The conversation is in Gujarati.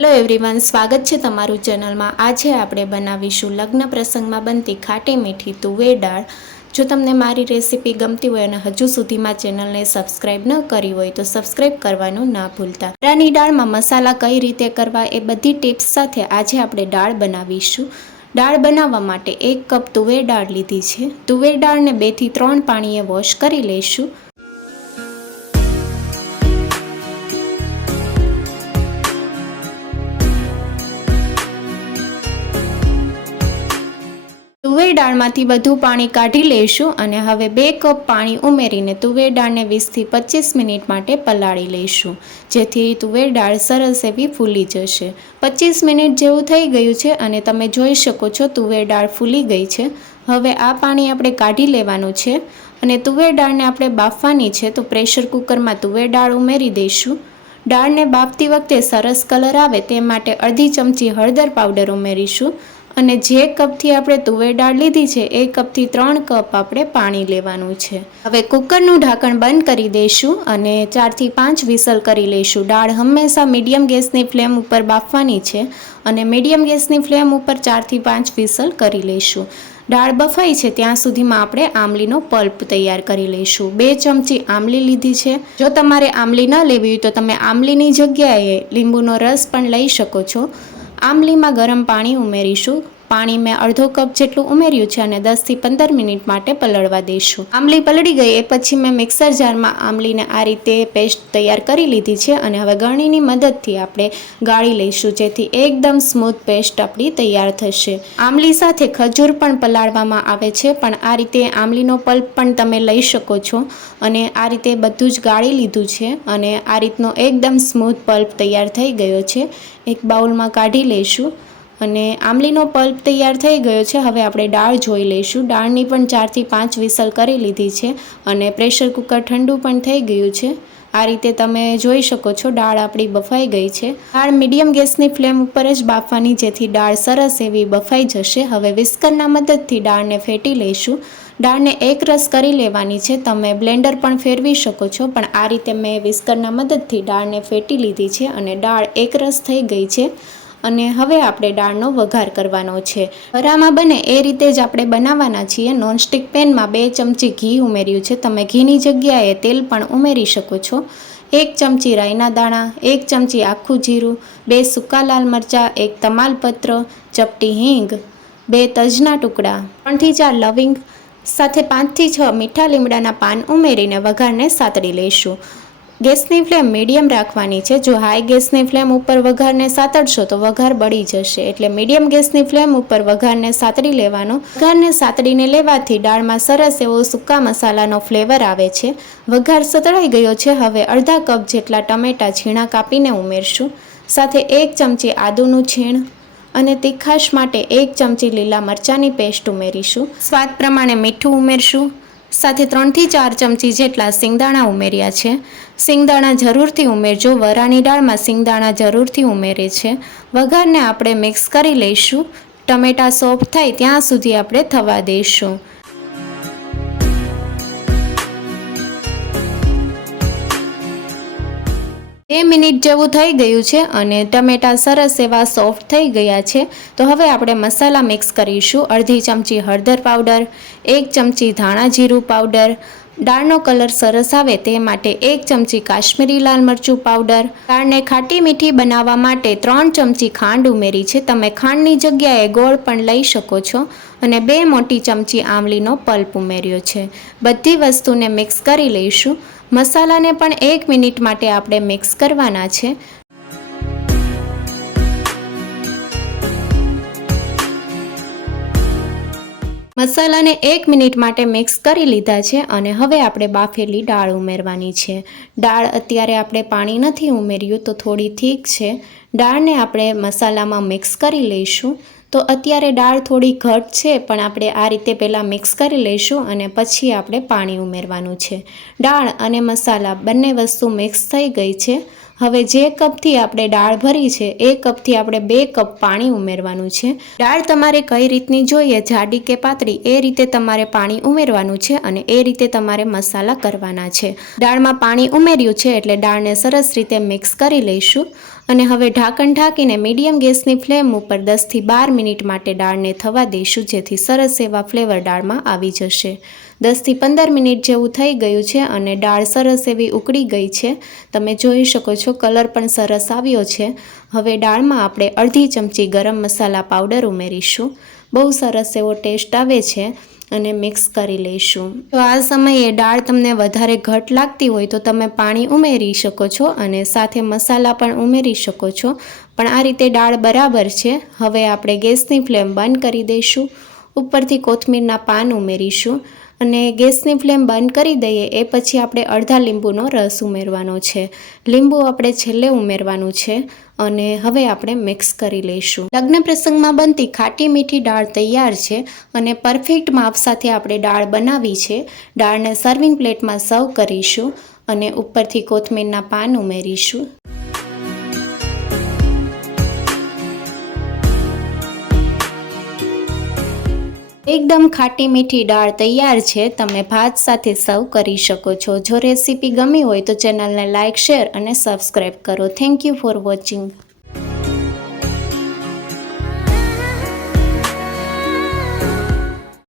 હેલો એવરીવન, સ્વાગત છે તમારું ચેનલમાં। આજે આપણે બનાવીશું લગ્ન પ્રસંગમાં બનતી ખાટી મીઠી તુવેર દાળ। જો તમને મારી રેસીપી ગમતી હોય અને હજુ સુધીમાં ચેનલને સબસ્ક્રાઈબ ન કરી હોય તો સબસ્ક્રાઈબ કરવાનું ના ભૂલતા। તુવેરની દાળમાં મસાલા કઈ રીતે કરવા એ બધી ટિપ્સ સાથે આજે આપણે દાળ બનાવીશું। દાળ બનાવવા માટે 1 કપ તુવેર દાળ લીધી છે। તુવેર દાળને 2 થી 3 પાણીએ વોશ કરી લઈશું। તુવેર દાળમાંથી બધું પાણી કાઢી લઈશું અને હવે 2 કપ પાણી ઉમેરીને તુવેર દાળને 20 થી 25 મિનિટ માટે પલાળી લઈશું, જેથી તુવેર દાળ સરસ એવી ફૂલી જશે। 25 મિનિટ જેવું થઈ ગયું છે અને તમે જોઈ શકો છો તુવેર દાળ ફૂલી ગઈ છે। હવે આ પાણી આપણે કાઢી લેવાનું છે અને તુવેર દાળને આપણે બાફવાની છે, તો પ્રેશર કુકરમાં તુવેર દાળ ઉમેરી દઈશું। દાળને બાફતી વખતે સરસ કલર આવે તે માટે અડધી ચમચી હળદર પાવડર ઉમેરીશું અને જે કપથી આપણે તુવેર દાળ લીધી છે એ કપથી 3 કપ આપણે પાણી લેવાનું છે। હવે કુકરનું ઢાંકણ બંધ કરી દઈશું અને 4 થી 5 વિસલ કરી લઈશું। દાળ હંમેશા મીડિયમ ગેસની ફ્લેમ ઉપર બાફવાની છે અને મીડિયમ ગેસની ફ્લેમ ઉપર 4 થી 5 વિસલ કરી લઈશું। દાળ બફાઈ છે ત્યાં સુધીમાં આપણે આમલીનો પલ્પ તૈયાર કરી લઈશું। 2 ચમચી આમલી લીધી છે। જો તમારે આમલી ન લેવી હોય તો તમે આમલીની જગ્યાએ લીંબુનો રસ પણ લઈ શકો છો। આમલીમાં ગરમ પાણી ઉમેરીશું। પાણી મેં અડધો કપ જેટલું ઉમેર્યું છે અને 10 થી 15 મિનિટ માટે પલળવા દઈશું। આમલી પલળી ગઈ એ પછી મેં મિક્સર જારમાં આમલીને આ રીતે પેસ્ટ તૈયાર કરી લીધી છે અને હવે ગળણીની મદદથી આપણે ગાળી લઈશું, જેથી એકદમ સ્મૂથ પેસ્ટ આપણી તૈયાર થશે। આમલી સાથે ખજૂર પણ પલાળવામાં આવે છે, પણ આ રીતે આમલીનો પલ્પ પણ તમે લઈ શકો છો અને આ રીતે બધું જ ગાળી લીધું છે અને આ રીતનો એકદમ સ્મૂથ પલ્પ તૈયાર થઈ ગયો છે। એક બાઉલમાં કાઢી લઈશું અને આમલીનો પલ્પ તૈયાર થઈ ગયો છે। હવે આપણે દાળ જોઈ લઈશું। દાળની પણ 4 થી 5 વિસલ કરી લીધી છે અને પ્રેશર કુકર ઠંડુ પણ થઈ ગયું છે। આ રીતે તમે જોઈ શકો છો દાળ આપણી બફાઈ ગઈ છે। દાળ મીડિયમ ગેસની ફ્લેમ ઉપર જ બાફવાની, જેથી દાળ સરસ એવી બફાઈ જશે। હવે વિસ્કરના મદદથી દાળને ફેટી લઈશું। દાળને એક રસ કરી લેવાની છે। તમે બ્લેન્ડર પણ ફેરવી શકો છો, પણ આ રીતે મેં વિસ્કરના મદદથી દાળને ફેટી લીધી છે અને દાળ એક રસ થઈ ગઈ છે। અને હવે આપણે દાળનો વઘાર કરવાનો છે। ઘરામાં બને એ રીતે જ આપણે બનાવવાના છીએ। નોનસ્ટિક પેનમાં 2 ચમચી ઘી ઉમેર્યું છે। તમે ઘીની જગ્યાએ તેલ પણ ઉમેરી શકો છો। 1 ચમચી રાઈના દાણા, 1 ચમચી આખું જીરું, 2 સૂકા લાલ મરચાં, 1 તમાલપત્ર, ચપટી હિંગ, 2 તજના ટુકડા, 3 થી 4 લવિંગ સાથે 5 થી 6 મીઠા લીમડાના પાન ઉમેરીને વઘારને સાતળી લઈશું। ગેસની ફ્લેમ મીડિયમ રાખવાની છે। જો હાઈ ગેસની ફ્લેમ ઉપર વઘારને સાતળશો તો વઘાર બળી જશે, એટલે મીડિયમ ગેસની ફ્લેમ ઉપર વઘારને સાતળી લેવાનો। વઘારને સાતળીને લેવાથી દાળમાં સરસ એવો સૂકા મસાલાનો ફ્લેવર આવે છે। વઘાર સતળાઈ ગયો છે। હવે અડધા કપ જેટલા ટમેટાં ઝીણા કાપીને ઉમેરશું, સાથે 1 ચમચી આદુનું છીણ અને તીખાશ માટે 1 ચમચી લીલા મરચાંની પેસ્ટ ઉમેરીશું। સ્વાદ પ્રમાણે મીઠું ઉમેરશું, સાથે 3 થી 4 ચમચી જેટલા સિંગદાણા ઉમેર્યા છે। સિંગદાણા જરૂરથી ઉમેરજો, વરાની દાળમાં સિંગદાણા જરૂરથી ઉમેરે છે। વઘારને આપણે મિક્સ કરી લઈશું। ટમેટાં સોફ્ટ થાય ત્યાં સુધી આપણે થવા દઈશું। બે મિનિટ જેવું થઈ ગયું છે અને ટમેટાં સરસ એવા સોફ્ટ થઈ ગયા છે। તો હવે આપણે મસાલા મિક્સ કરીશું। અડધી ચમચી હળદર પાવડર, 1 ચમચી ધાણા જીરું પાવડર, દાળનો કલર સરસ આવે તે માટે 1 ચમચી કાશ્મીરી લાલ મરચું પાવડર, દાળને ખાટી મીઠી બનાવવા માટે 3 ચમચી ખાંડ ઉમેરી છે। તમે ખાંડની જગ્યાએ ગોળ પણ લઈ શકો છો અને 2 મોટી ચમચી આમલીનો પલ્પ ઉમેર્યો છે। બધી વસ્તુને મિક્સ કરી લઈશું। મસાલાને પણ 1 મિનિટ માટે આપણે મિક્સ કરવાના છે। મસાલાને 1 મિનિટ માટે મિક્સ કરી લીધા છે અને હવે આપણે બાફેલી દાળ ઉમેરવાની છે। દાળ અત્યારે આપણે પાણી નથી ઉમેર્યું તો થોડી થીક છે। દાળને આપણે મસાલામાં મિક્સ કરી લઈશું। તો અત્યારે દાળ થોડી ઘટ છે, પણ આપણે આ રીતે પહેલાં મિક્સ કરી લઈશું અને પછી આપણે પાણી ઉમેરવાનું છે। દાળ અને મસાલા બંને વસ્તુ મિક્સ થઈ ગઈ છે। હવે જે કપથી આપણે દાળ ભરી છે એ કપથી આપણે 2 કપ પાણી ઉમેરવાનું છે। દાળ તમારે કઈ રીતની જોઈએ, જાડી કે પાતળી, એ રીતે તમારે પાણી ઉમેરવાનું છે અને એ રીતે તમારે મસાલા કરવાના છે। દાળમાં પાણી ઉમેર્યું છે એટલે દાળને સરસ રીતે મિક્સ કરી લઈશું અને હવે ઢાંકણ ઢાંકીને મીડિયમ ગેસની ફ્લેમ ઉપર 10 થી 12 મિનિટ માટે દાળને થવા દઈશું, જેથી સરસ એવા ફ્લેવર દાળમાં આવી જશે। 10 થી 15 મિનિટ જેવું થઈ ગયું છે અને દાળ સરસ એવી ઉકળી ગઈ છે। તમે જોઈ શકો છો કલર પણ સરસ આવ્યો છે। હવે દાળમાં આપણે અડધી ચમચી ગરમ મસાલા પાવડર ઉમેરીશું। બહુ સરસ એવો ટેસ્ટ આવે છે અને મિક્સ કરી લઈશું। તો આ સમયે દાળ તમને વધારે ઘટ લાગતી હોય તો તમે પાણી ઉમેરી શકો છો અને સાથે મસાલા પણ ઉમેરી શકો છો, પણ આ રીતે દાળ બરાબર છે। હવે આપણે ગેસની ફ્લેમ બંધ કરી દઈશું, ઉપરથી કોથમીરના પાન ઉમેરીશું અને ગેસની ફ્લેમ બંધ કરી દઈએ એ પછી આપણે અડધા લીંબુનો રસ ઉમેરવાનો છે। લીંબુ આપણે છેલ્લે ઉમેરવાનું છે અને હવે આપણે મિક્સ કરી લઈશું। લગ્ન પ્રસંગમાં બનતી ખાટી મીઠી દાળ તૈયાર છે અને પરફેક્ટ માપ સાથે આપણે દાળ બનાવી છે। દાળને સર્વિંગ પ્લેટમાં સર્વ કરીશું અને ઉપરથી કોથમીરના પાન ઉમેરીશું। એકદમ ખાટી મીઠી દાળ તૈયાર છે। તમે ભાત સાથે સર્વ કરી શકો છો। જો રેસીપી ગમી હોય તો ચેનલને લાઇક, શેર અને સબસ્ક્રાઈબ કરો। Thank you for watching.